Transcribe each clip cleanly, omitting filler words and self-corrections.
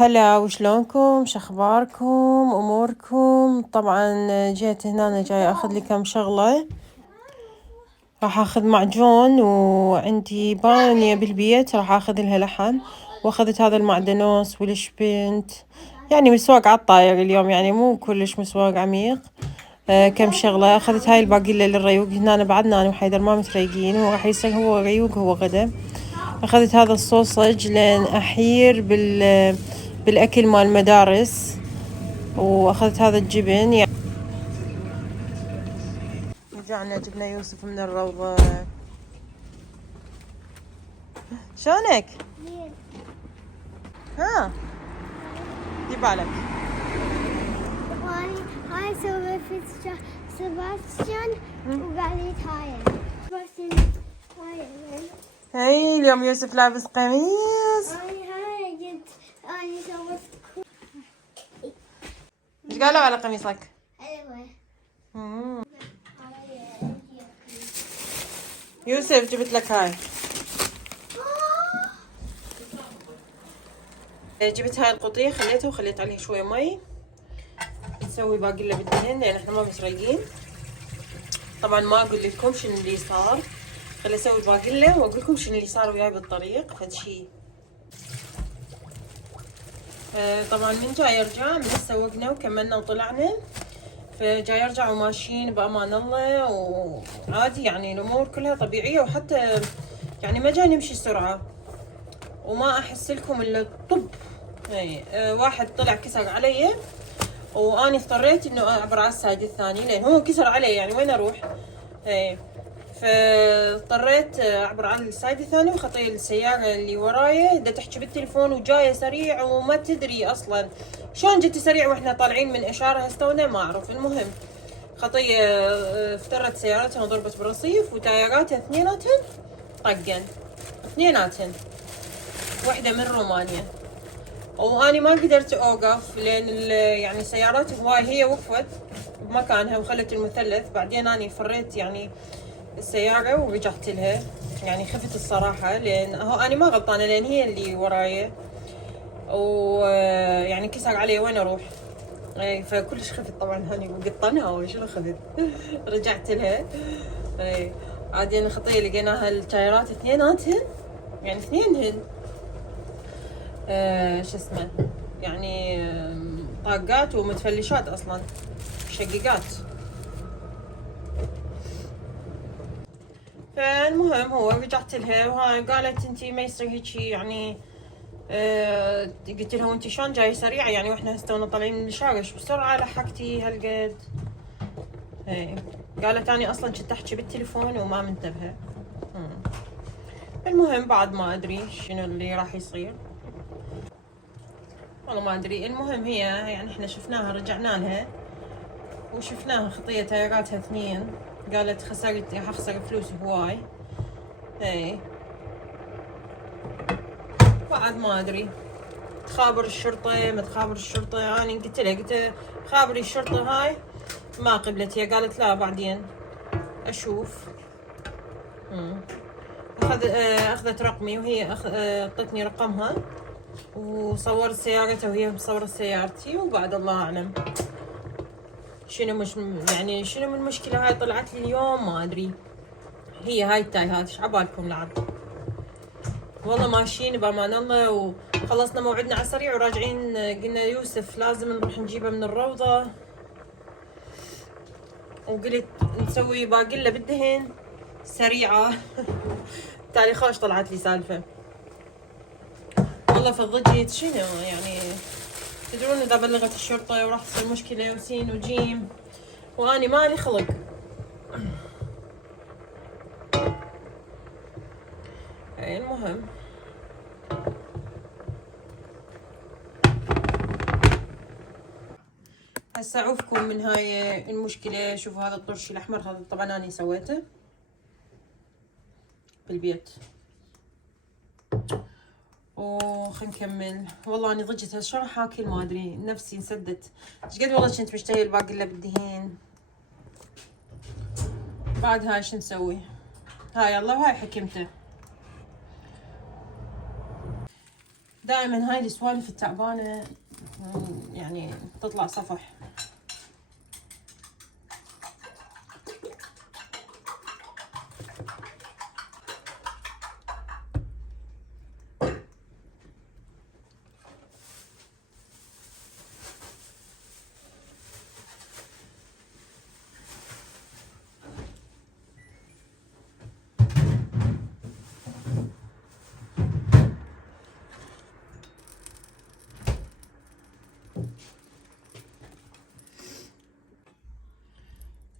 هلا وشلونكم شخباركم اموركم. طبعا جيت هنا جاي اخذ لي كم شغلة. راح اخذ معجون وعندي بانية بالبيت راح اخذ لها لحم، واخذت هذا المعدنوس والشبنت، يعني مسواق على الطاير اليوم، يعني مو كلش مسواق عميق. كم شغلة اخذت هاي الباقيلة للريوق. هنا بعدنا انا وحيدر ما متريقين، وراح يصير هو ريوق هو غدا. اخذت هذا الصوصج لين احير بالاكل مال المدارس، واخذت هذا الجبن. يعني رجعنا جبنا يوسف من الروضة. شلونك؟ ها دي بالك. هاي سباستيان وقاعد يتهايل. هاي اليوم يوسف لابس قميص. هاي قلت أنا سويت ايش قالوا على قميصك؟ حلوة. يوسف جبت لك هاي. جبت هاي القطية خليتها وخليت عليها شوية مي. نسوي باقيلا بالدهن لان احنا ما مسرقين. طبعا ما اقول لكم شنو اللي صار، خلي اسوي الباقيلا واقول لكم شنو اللي صار وياي بالطريق. فد شي طبعا من جاي ارجع من سوقنا وكملنا وطلعنا، فجاي ارجع وماشيين بامان الله وعادي، يعني الامور كلها طبيعيه، وحتى يعني ما جاي نمشي سرعه وما احس لكم الا طب. واحد طلع كسر علي واني اضطريت انه اعبر على السايد الثاني لان هو كسر علي، يعني وين اروح؟ فاضطريت اعبر على السايد الثاني وخطي السيارة اللي وراي دا تحكي بالتليفون وجاية سريع وما تدري اصلا شلون جت سريع واحنا طالعين من اشارة هستونا ما اعرف. المهم خطية افترت سيارتها وضربت بالرصيف وتايراتها اثنيناتهن طقن، اثنيناتهن، واحدة من رومانيا. واني ما قدرت اوقف لان يعني سيارات هواي، هي وقفت بمكانها وخلت المثلث، بعدين اني فريت يعني السيارة ورجعت لها. يعني خفت الصراحة لان هو اني ما غلطانة لان هي اللي وراي، ويعني كسر علي وين اروح. اي فكلش خفت طبعا هاني وقطنها وشنو خفت. رجعت لها. اي بعدين الخطية لقيناها التايرات اثنيناتهن، يعني اثنينهن شو اسمه، يعني طاقات ومتفلشات اصلا، شقيقات. فالمهم هو رجعت لها وهاي قالت انتي ما يصير هيجي يعني. قلت لها وانتي شلون جاي سريعه يعني واحنا هستونا طالعين من الشارع ايش بسرعه لحقتي هالقد؟ قالت اني اصلا كنت احكي بالتليفون وما منتبهه. المهم بعد ما ادري شنو اللي راح يصير، والله ما ادري. المهم هي يعني احنا شفناها رجعنا لها وشفناها خطيه تايراتها اثنين، قالت خسرت راح اخسر فلوس هواي. بعد ما ادري تخابر الشرطه ما تخابر الشرطه. انا قلت لها خابري الشرطه هاي ما قبلت. هي قالت لا بعدين اشوف. اخذت رقمي وهي اعطتني رقمها وصورت سيارتها وهي مصورة سيارتي، وبعد الله اعلم شنو مش يعني شنو من المشكلة هاي طلعت لي اليوم ما ادري. هي هاي التايهات ايش عبالكم لعب؟ والله ماشيين بامان الله وخلصنا موعدنا على السريع وراجعين. قلنا يوسف لازم نروح نجيبه من الروضة، وقلت نسوي باقيلا بالدهن سريعة. تالي خوش طلعت لي سالفة. والله فضجيت شنو يعني، تدرون اذا بلغت الشرطة وراح تصير مشكلة وسين وجيم واني مالي خلق. المهم هسه اعوفكم من هاي المشكلة. شوفوا هذا الطرش الاحمر، هذا طبعا اني سويته بالبيت. وخل نكمل. والله اني ضجت شلون حاكل ما ادري، نفسي انسدت. ايش قد والله كنت مشتهي الباقيلا بالدهين. بعد هاي شو نسوي؟ هاي الله وهاي حكمته. دائما هاي السوالف التعبانة يعني تطلع صفح.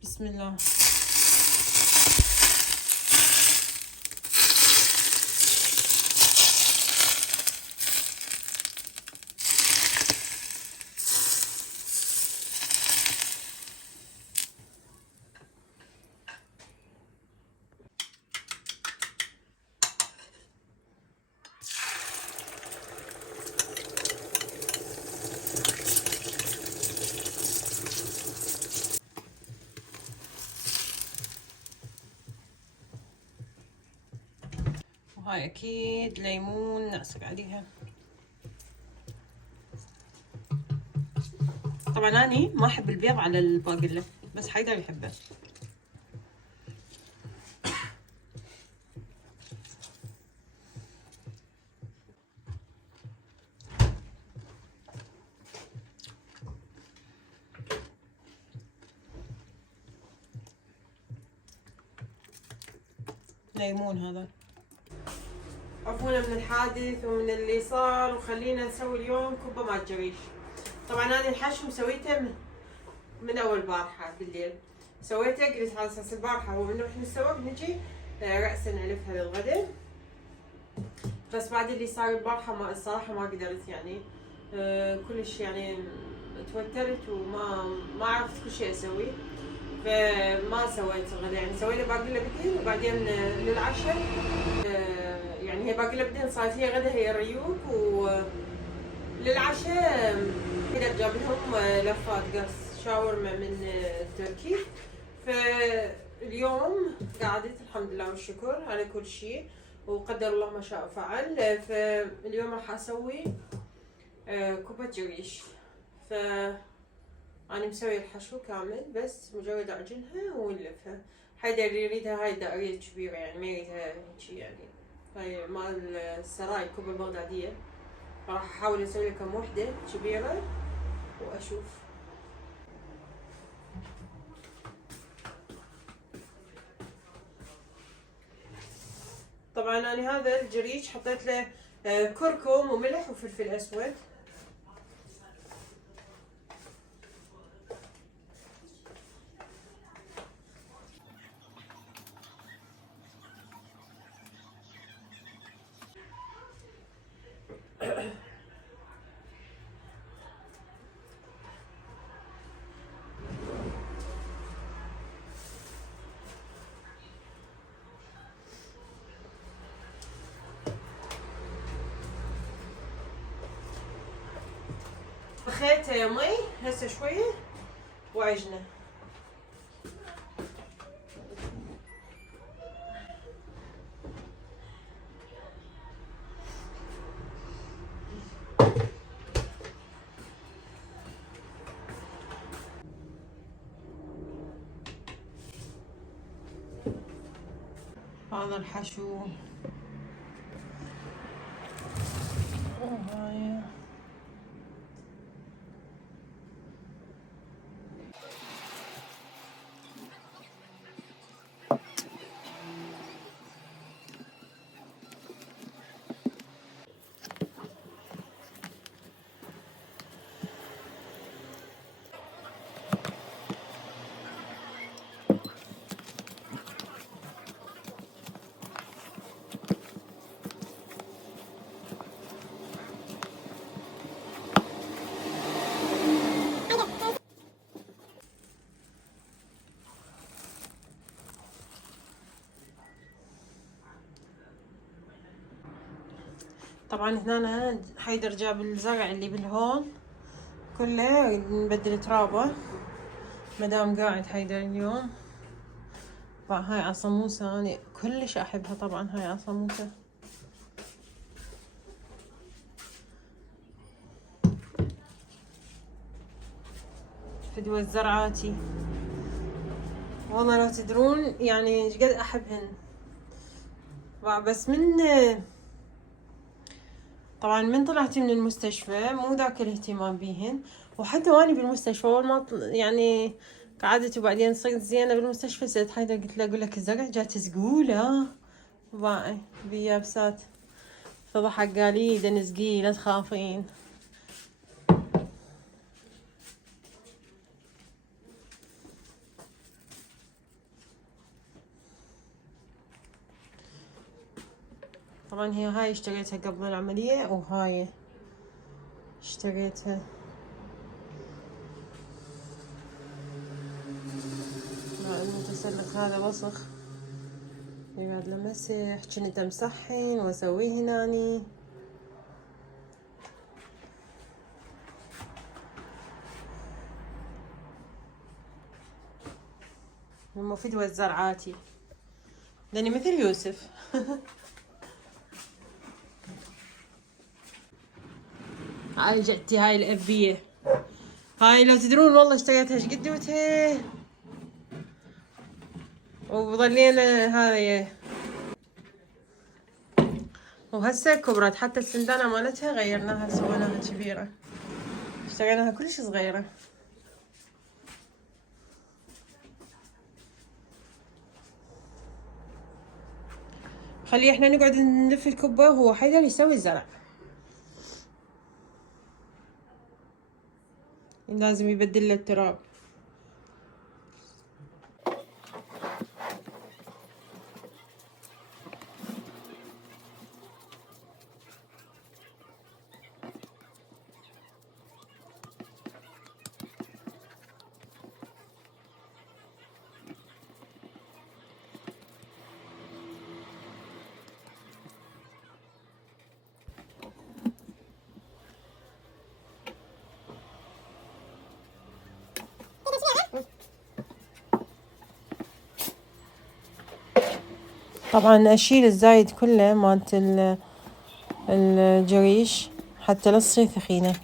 بسم الله. وهاي اكيد ليمون نعصر عليها. طبعا اني ما احب البيض على الباقلة، بس حيدر يحبه. ليمون هذا. عفونا من الحادث ومن اللي صار، وخلينا نسوي اليوم كبة مع الجريش. طبعا انا الحشو مسويته من اول بارحة بالليل، سويته قلت على اساس البارحة هو منه احنا نسوي بنجي رأسا نعلفها للغدا، بس بعد اللي صار البارحة ما الصراحة ما قدرت يعني كلش يعني توترت وما عرفت كل شيء اسوي، فما سويت الغدا. يعني سوينا باقلة بدين، وبعدين للعشاء يعني هي باقلة بدين صارت هي غدا هي الريوق، وللعشاء كذا جاب لهم لفات قص شاورما من تركي. فاليوم قعدت الحمد لله والشكر على كل شيء، وقدر الله ما شاء فعل. فاليوم راح اسوي كوبا جريش. أنا مسوي الحشو كامل، بس مجرد أعجنها ونلفها. حيدر يريدها هاي دائرية كبيرة، يعني ما يريدها هيجي يعني هاي مال السراي الكوبا البغدادية. راح أحاول أسوي لكم وحدة كبيرة وأشوف. طبعا أنا هذا الجريش حطيت له كركم وملح وفلفل أسود. طخيت مي هسه شوية وعجنة. هذا الحشو وهاي طبعا هنا حيدر جاب الزرع اللي بالهون كله نبدل ترابه مدام قاعد حيدر اليوم. هاي عصموسة أنا كلش أحبها. طبعا هاي عصموسة فدوى الزرعاتي. والله لو تدرون يعني ايش قد احبهن. بس طبعا من طلعت من المستشفى مو ذاك الاهتمام بيهن، وحتى واني بالمستشفى اول ما يعني قعدت وبعدين صرت زينه بالمستشفى سألت حيدر قلت له اقول لك الزرع جات سقوله باي بيابسات، فضحك قال لي دنسقي لا تخافين. طبعا هي هاي اشتريتها قبل العملية وهاي اشتريتها مع المتسلق هذا وسخ يقعد له مسح، كنت امسحين واسويه هناني. المفيد والزرعاتي لاني مثل يوسف. هاي جعتي هاي الأبية، هاي لو تدرون والله اشتريتها ايش قدوتها وظلينا هذا. وهسه كبرت حتى السندانة مالتها غيرناها سويناها كبيرة، اشتريناها كلش صغيرة. خلي احنا نقعد نلف الكبة وهو حيدر يسوي الزرع، لازم يبدل له التراب. طبعا اشيل الزايد كله مالت الجريش حتى لا تصير ثخينة.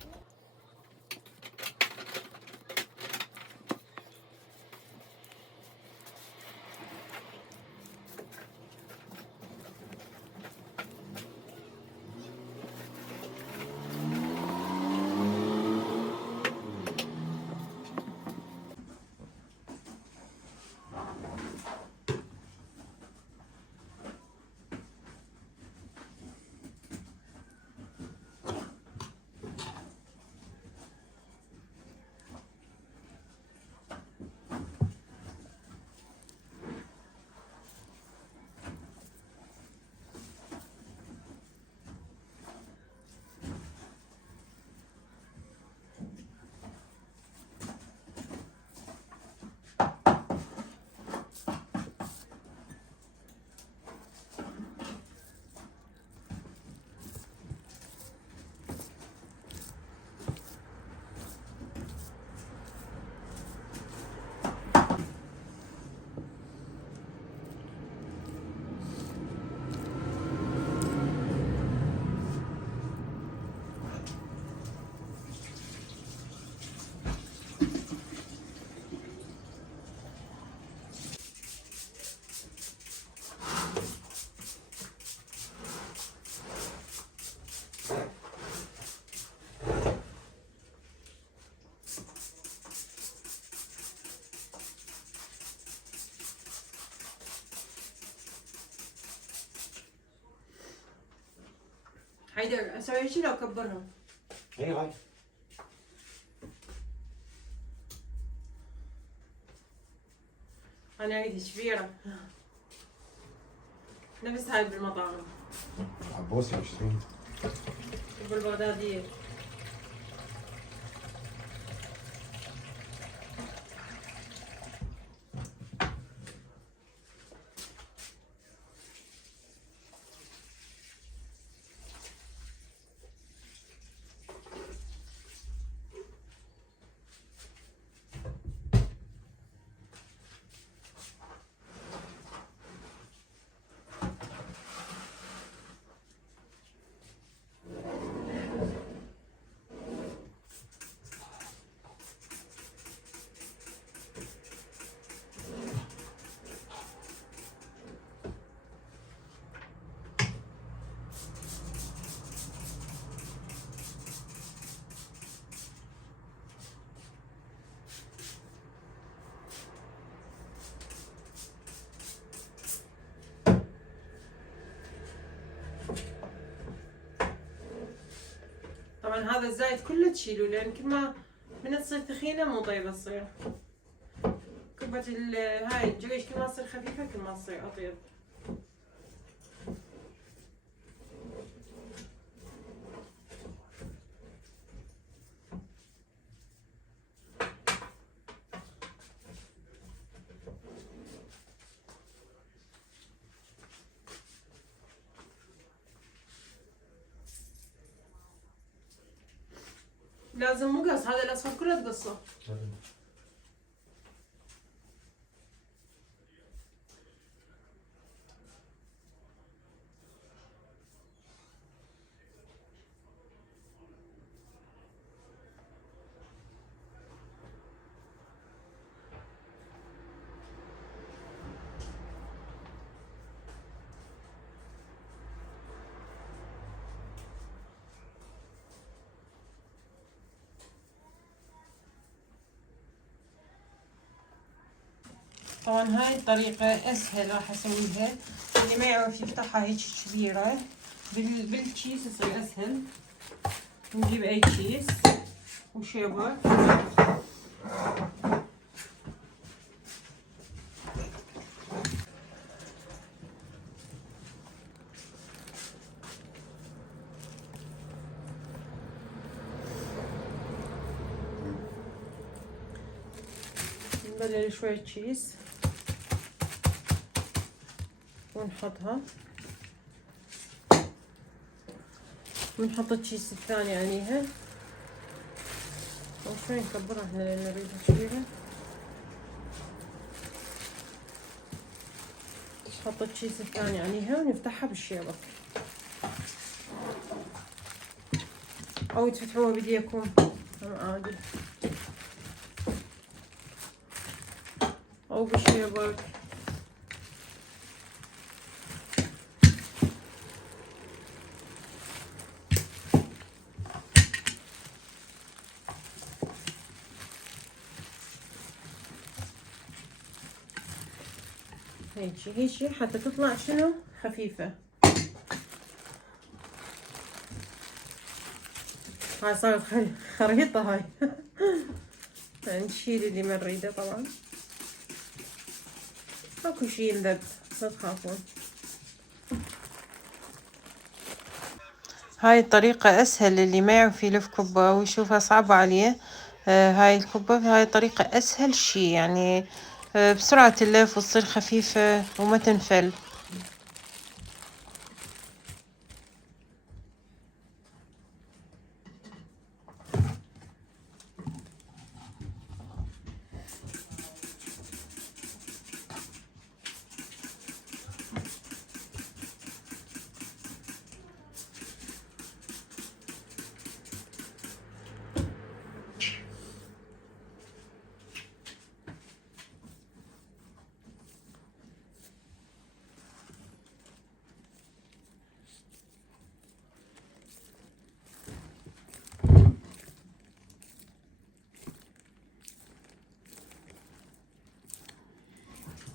حيدر اسوي شي لو اكبرهم؟ اي هاي انا اريد شفيرة نفس هاي بالمطاعم عبوسي 20 بالبغدادية. طبعا هذا الزايد كله تشيلوه، لان كل ما من تصير ثخينه مو طيبه تصير. كبة هاي الجريش كل ما تصير خفيفه كل ما تصير اطيب. لازم مو قص، هذا الاصفر كله تقصه. طبعا هاي الطريقة اسهل راح اسويها، اللي ما يعرف يفتحها هيك كبيرة بالكيس يصير اسهل. نجيب اي كيس وشيبر نبلل شوية تشيز ونحطها ونحط التشيز الثاني عليها وشوي نكبرها احنا لان نريدها كبيرة. نحط التشيز الثاني عليها ونفتحها بالشيبة او تفتحوها بايديكم عادي او بالشيبر. هيجي حتى تطلع شنو خفيفة. هاي صارت خريطة هاي. نشيل اللي ما نريده طبعا، اكو شي ينذب لا تخافون. هاي الطريقة اسهل اللي ما يعرف يلف كبة ويشوفها صعبة عليه. هاي الكبة هاي الطريقة اسهل شي، يعني بسرعة تلف وتصير خفيفة وما تنفل.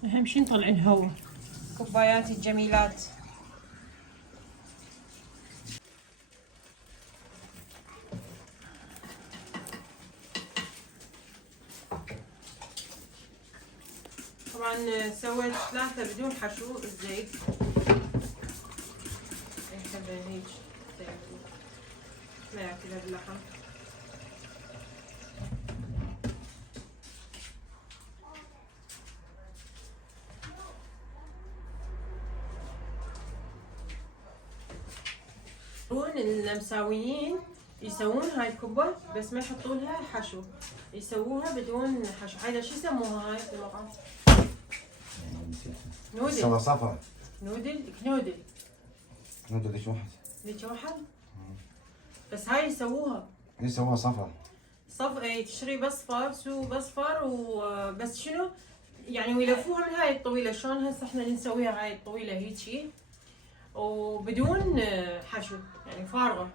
اهم شي نطلع الهواء. كوباياتي الجميلات طبعا سويت 3 بدون حشو الزيت. يحبها هيك ما ياكلها باللحم. المساويين يسوون هاي الكبة بس ما يحطوا لها حشو، يسووها بدون حشو. هذا شو يسموها هاي في المطعم؟ نودل. سوا صفا. نودل كنودل. نودل ذيك واحد. ذيك واحد؟ بس هاي يسووها. يسووها صفا. اي تشتري بصفر سو بصفر وبس شنو؟ يعني ويلفوها من هاي الطويلة شلون هسه احنا اللي نسويها هاي الطويلة هيجي وبدون حشو يعني فارغة.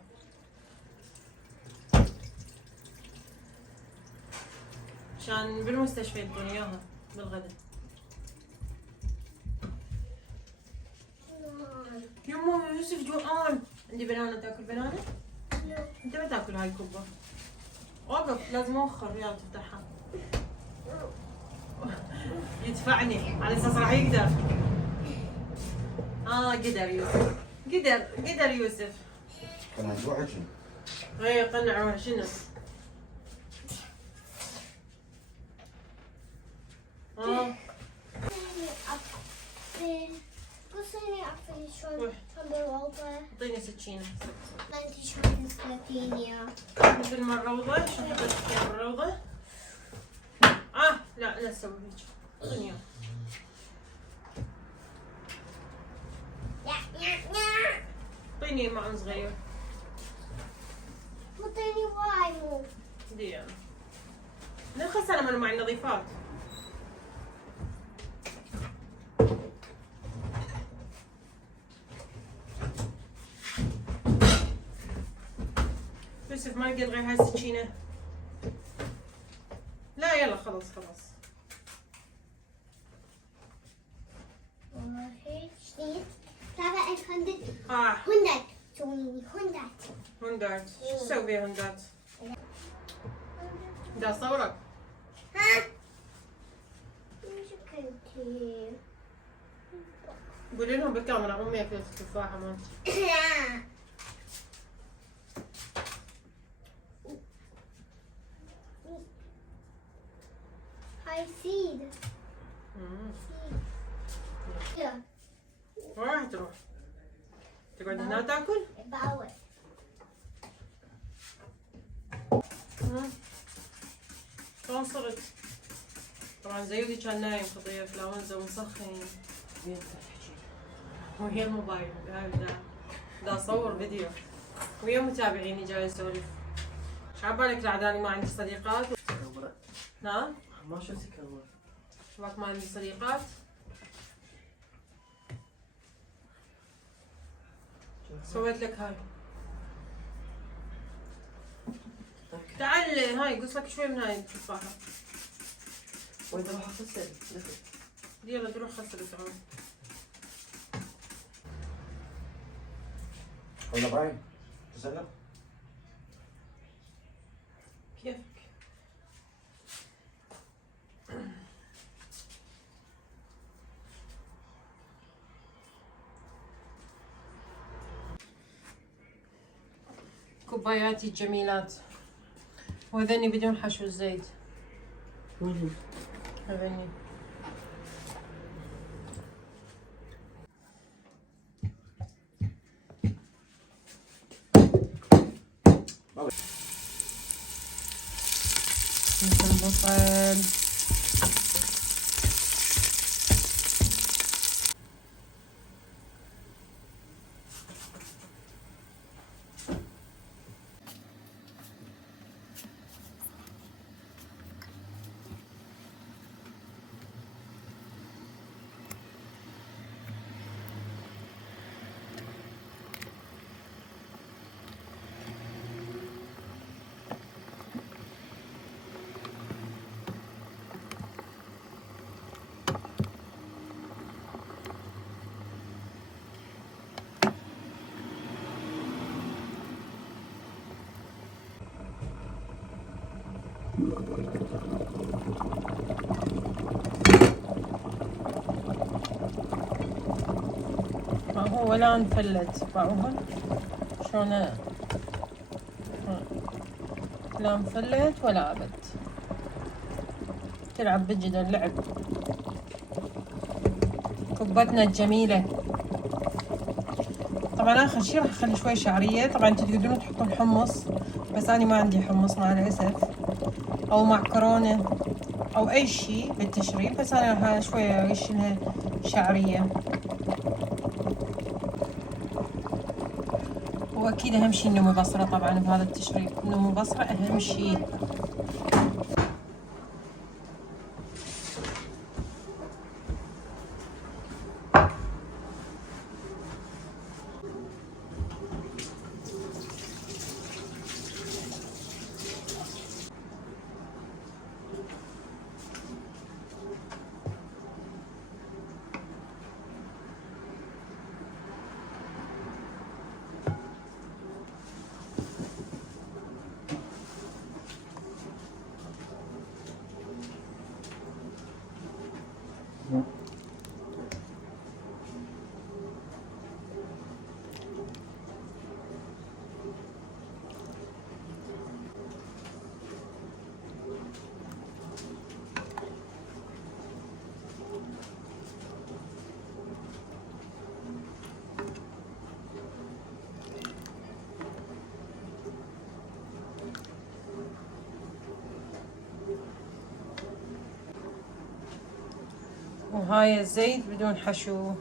عشان بالمستشفى يعطوني اياها بالغدا. يمه يوسف جوعان. عندي بنانة تاكل بنانة؟ انت ما تاكل هاي الكبة. وقف، لازم اوخر ريال تفتحها. يدفعني على اساس راح يقدر. قدر يوسف، قدر يوسف. كان هتروح شنو؟ ايه قنعوه شنو؟ قصني أعطي شلون بالروضة. اعطيني سكينة. ما أنت شلون تسلكيني. مثل ما الروضة، شو حطيت فيها بالروضة؟ لا اسوي هيك. اعطيني اياه. اعطيني معن صغير. مطيني واي مو. ديان. نخس انا من معي نظيفات. يوسف ما لقيت غير هاي السكينة. لا يلا خلاص. واحد اثنين ثلاثة 100. 100. سويني 100. 100. شو تسوي بيها 100؟ دا صورك. ها؟ ايش كنتي؟ قولي لهم بالكاميرا امي اكلت التفاحة مالتي. لا. هاي سيد. يا وين راح تروح؟ تقعد هنا تاكل؟ بعوض. شلون صرت؟ طبعا زيودي كان نايم خطية انفلونزا ومسخن. وهي الموبايل هاي دا اصور فيديو ويا متابعيني جاي اسولف. ايش عبالك العداني ما عندي صديقات؟ نعم؟ ما شفتك اول. شباك ما عندي صديقات؟ سويت لك هاي. تعال هاي قص لك شوي من هاي التفاحة. وين راح اغسل؟ يلا تروح خسر تعال. ولا ابراهيم تسلم؟ كيفك؟ كوباياتي الجميلات وهذني بدون حشو الزيت. وين؟ هذني مثل البصل. ما هو ولا انفلت باعوها شلون لا مفلت ولا ابد. تلعب بجد اللعب. كبتنا الجميلة. طبعا اخر شي راح اخلي شوي شعرية. طبعا انتوا تقدرون تحطون حمص بس انا ما عندي حمص مع الاسف، او معكرونة او اي شي بالتشريب، بس انا شوية ارش لها شعرية. واكيد اهم شي النمو بصرة طبعا بهذا التشريب، النمو بصرة اهم شي. وهاي الزيت بدون حشو.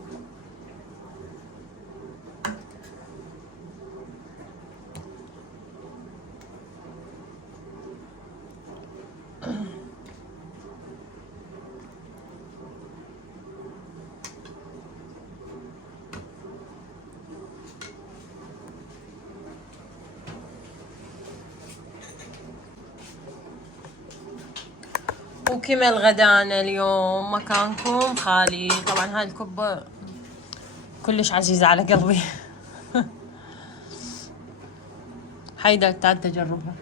وكمل غدانا اليوم، مكانكم خالي. طبعا هاي الكبة كلش عزيزة على قلبي. حيدر تعال تجربها.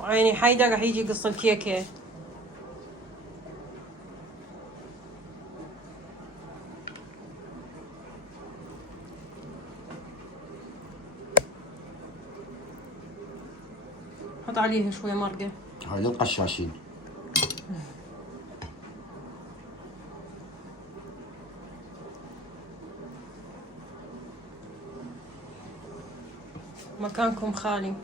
وعيني حيدر راح يجي يقص الكيكة. حط عليها شوية مرقة. هاي القشاشين. مكانكم خالي.